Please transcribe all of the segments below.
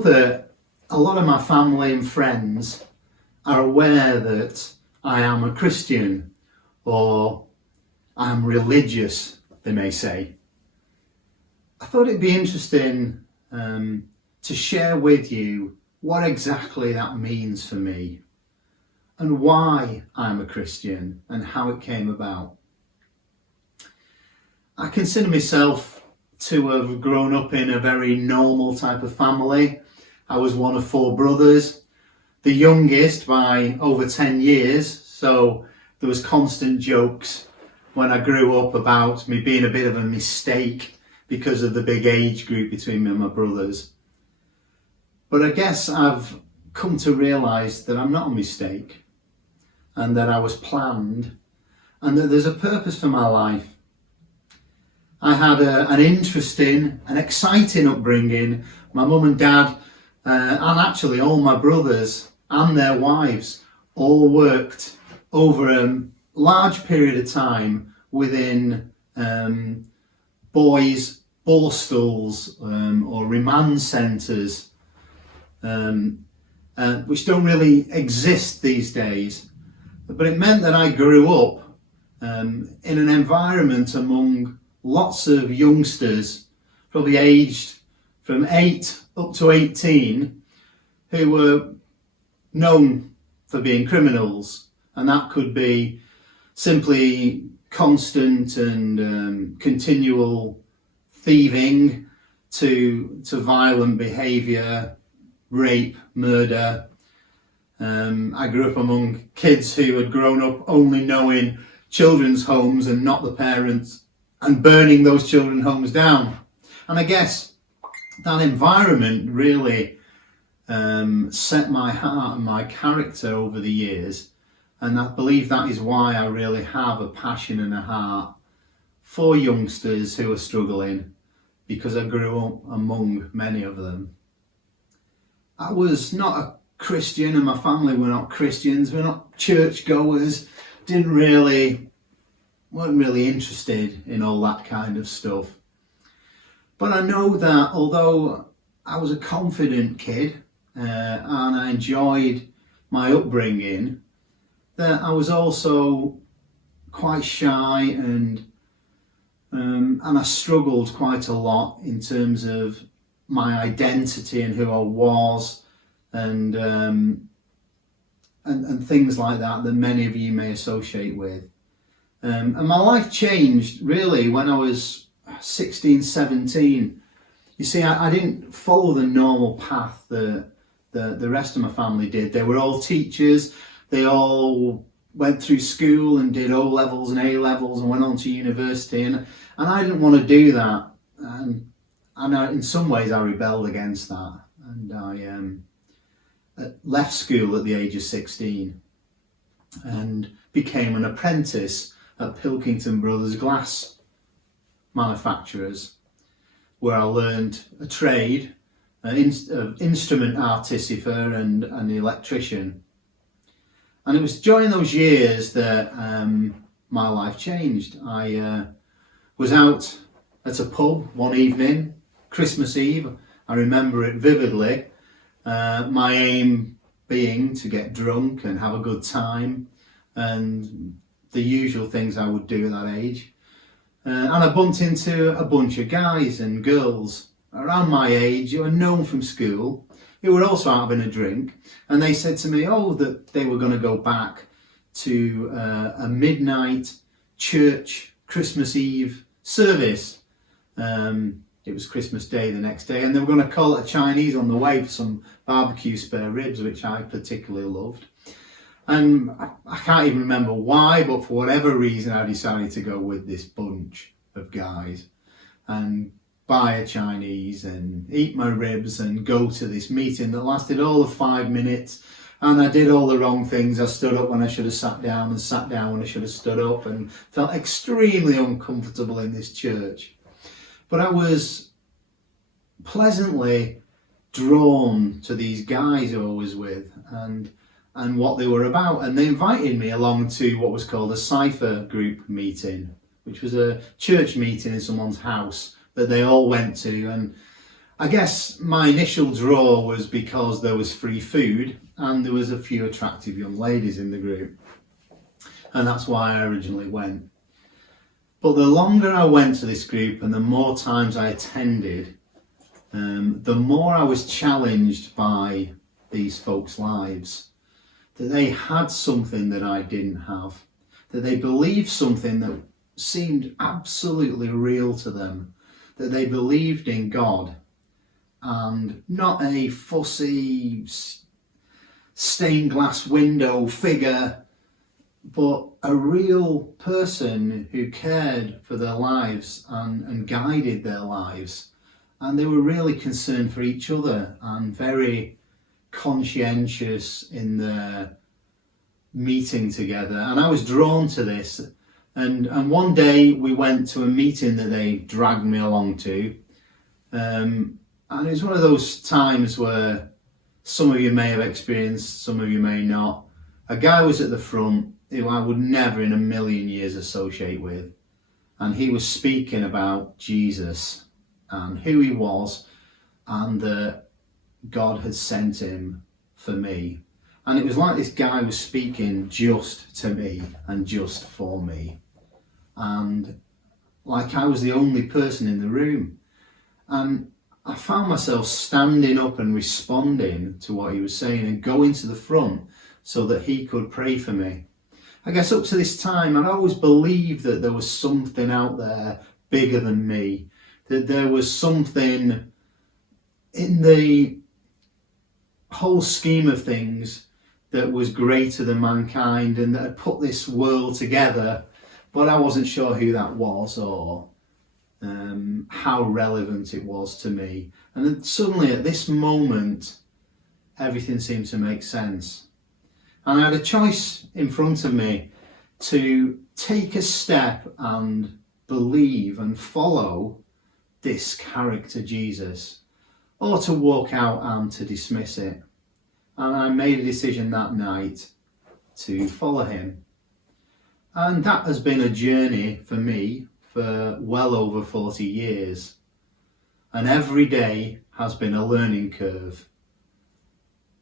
know that a lot of my family and friends are aware that I am a Christian, or I'm religious, they may say. I thought it'd be interesting to share with you what exactly that means for me and why I'm a Christian and how it came about. I consider myself to have grown up in a very normal type of family. I was one of 4 brothers, the youngest by over 10 years, so there was constant jokes when I grew up about me being a bit of a mistake because of the big age group between me and my brothers. But I guess I've come to realise that I'm not a mistake, and that I was planned, and that there's a purpose for my life. I had an interesting and exciting upbringing. My mum and dad, and actually all my brothers and their wives, all worked over a large period of time within boys' borstals or remand centres, which don't really exist these days. But it meant that I grew up in an environment among lots of youngsters, probably aged from 8 up to 18, who were known for being criminals, and that could be simply constant and continual thieving to violent behaviour, rape, murder. I grew up among kids who had grown up only knowing children's homes and not the parents, and burning those children's homes down. And I guess that environment really set my heart and my character over the years, and I believe that is why I really have a passion and a heart for youngsters who are struggling, because I grew up among many of them. I was not a Christian, and my family were not Christians. We're not churchgoers. Weren't really interested in all that kind of stuff. But I know that although I was a confident kid and I enjoyed my upbringing, that I was also quite shy and I struggled quite a lot in terms of my identity and who I was, and things like that many of you may associate with. And my life changed really when I was 16, 17. You see, I didn't follow the normal path that the rest of my family did. They were all teachers. They all went through school and did O levels and A levels and went on to university. And I didn't want to do that. And in some ways I rebelled against that. And I left school at the age of 16 and became an apprentice at Pilkington Brothers glass manufacturers, where I learned a trade, an instrument artificer and an electrician. And it was during those years that my life changed. I was out at a pub one evening, Christmas Eve. I remember it vividly. My aim being to get drunk and have a good time, and the usual things I would do at that age. And I bumped into a bunch of guys and girls around my age who were known from school, who were also out having a drink. And they said to me, that they were going to go back to a midnight church Christmas Eve service. It was Christmas Day the next day, and they were going to call it a Chinese on the way for some barbecue spare ribs, which I particularly loved. And I can't even remember why, but for whatever reason I decided to go with this bunch of guys and buy a Chinese and eat my ribs and go to this meeting that lasted all of 5 minutes. And I did all the wrong things. I stood up when I should have sat down, and sat down when I should have stood up, and felt extremely uncomfortable in this church. But I was pleasantly drawn to these guys who I was with and what they were about. And they invited me along to what was called a Cypher group meeting, which was a church meeting in someone's house that they all went to. And I guess my initial draw was because there was free food and there was a few attractive young ladies in the group. And that's why I originally went. But the longer I went to this group and the more times I attended, the more I was challenged by these folks' lives. That they had something that I didn't have. That they believed something that seemed absolutely real to them. That they believed in God. And not a fussy stained glass window figure, but a real person who cared for their lives and guided their lives. And they were really concerned for each other and very conscientious in their meeting together. And I was drawn to this. And one day we went to a meeting that they dragged me along to. And it was one of those times where some of you may have experienced, some of you may not. A guy was at the front who I would never in a million years associate with. And he was speaking about Jesus and who he was and that God had sent him for me. And it was like this guy was speaking just to me and just for me. And like I was the only person in the room. And I found myself standing up and responding to what he was saying and going to the front so that he could pray for me. I guess up to this time, I'd always believed that there was something out there bigger than me, that there was something in the whole scheme of things that was greater than mankind and that had put this world together, but I wasn't sure who that was or how relevant it was to me. And then suddenly at this moment, everything seemed to make sense. And I had a choice in front of me to take a step and believe and follow this character Jesus, or to walk out and to dismiss it. And I made a decision that night to follow him. And that has been a journey for me for well over 40 years. And every day has been a learning curve.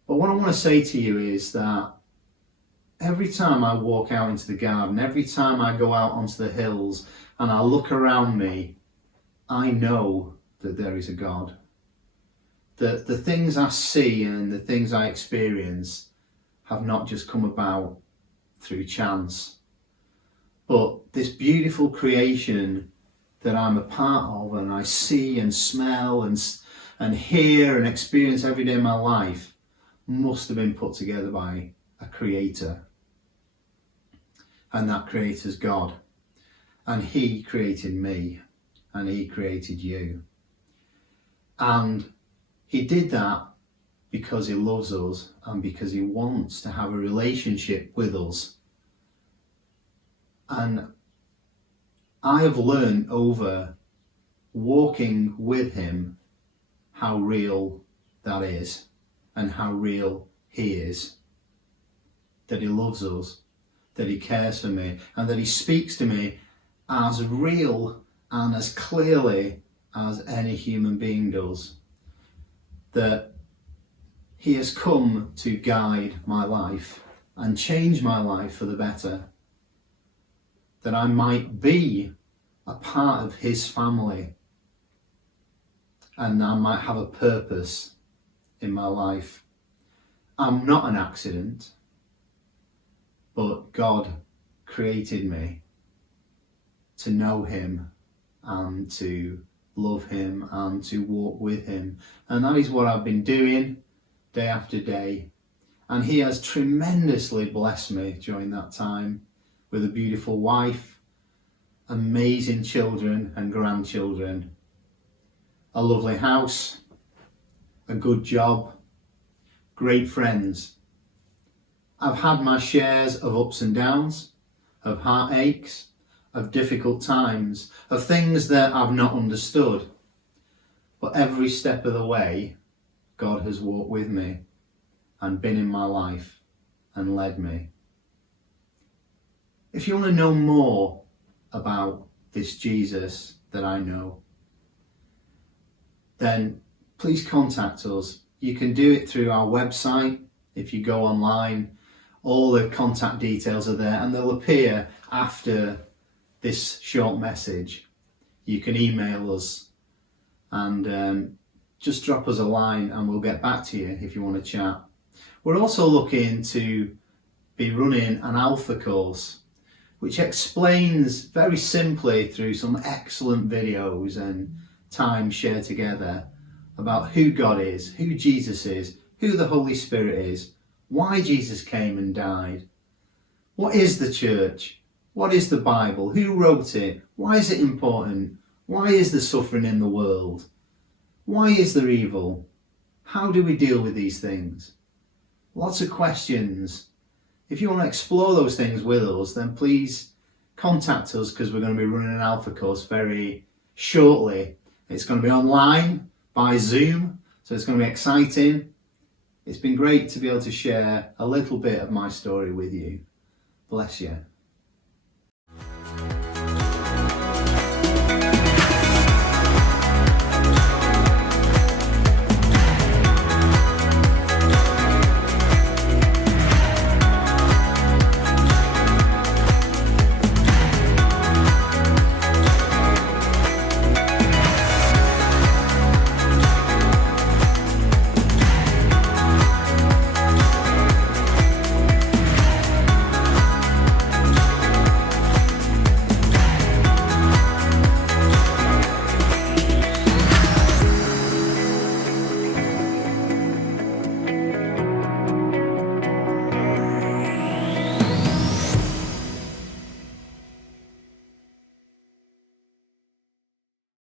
But what I want to say to you is that every time I walk out into the garden, every time I go out onto the hills and I look around me, I know that there is a God. That the things I see and the things I experience have not just come about through chance. But this beautiful creation that I'm a part of and I see and smell and hear and experience every day of my life must have been put together by a creator. And that creator's God. And he created me and he created you. And he did that because he loves us and because he wants to have a relationship with us. And I have learned over walking with him how real that is and how real he is. That he loves us, that he cares for me, and that he speaks to me as real and as clearly as any human being does. That he has come to guide my life and change my life for the better. That I might be a part of his family and I might have a purpose in my life. I'm not an accident, but God created me to know him and to love him and to walk with him. And that is what I've been doing day after day. And he has tremendously blessed me during that time with a beautiful wife, amazing children and grandchildren, a lovely house, a good job, great friends. I've had my shares of ups and downs, of heartaches, of difficult times, of things that I've not understood. But every step of the way, God has walked with me and been in my life and led me. If you want to know more about this Jesus that I know, then please contact us. You can do it through our website. If you go online, all the contact details are there and they'll appear after this short message. You can email us and just drop us a line and we'll get back to you if you want to chat. We're also looking to be running an alpha course which explains very simply through some excellent videos and time shared together about who God is, who Jesus is, who the Holy Spirit is, why Jesus came and died, what is the church, what is the Bible, who wrote it, why is it important, why is there suffering in the world, why is there evil, how do we deal with these things? Lots of questions. If you want to explore those things with us, then please contact us because we're going to be running an alpha course very shortly. It's going to be online by Zoom, so it's going to be exciting. It's been great to be able to share a little bit of my story with you. Bless you.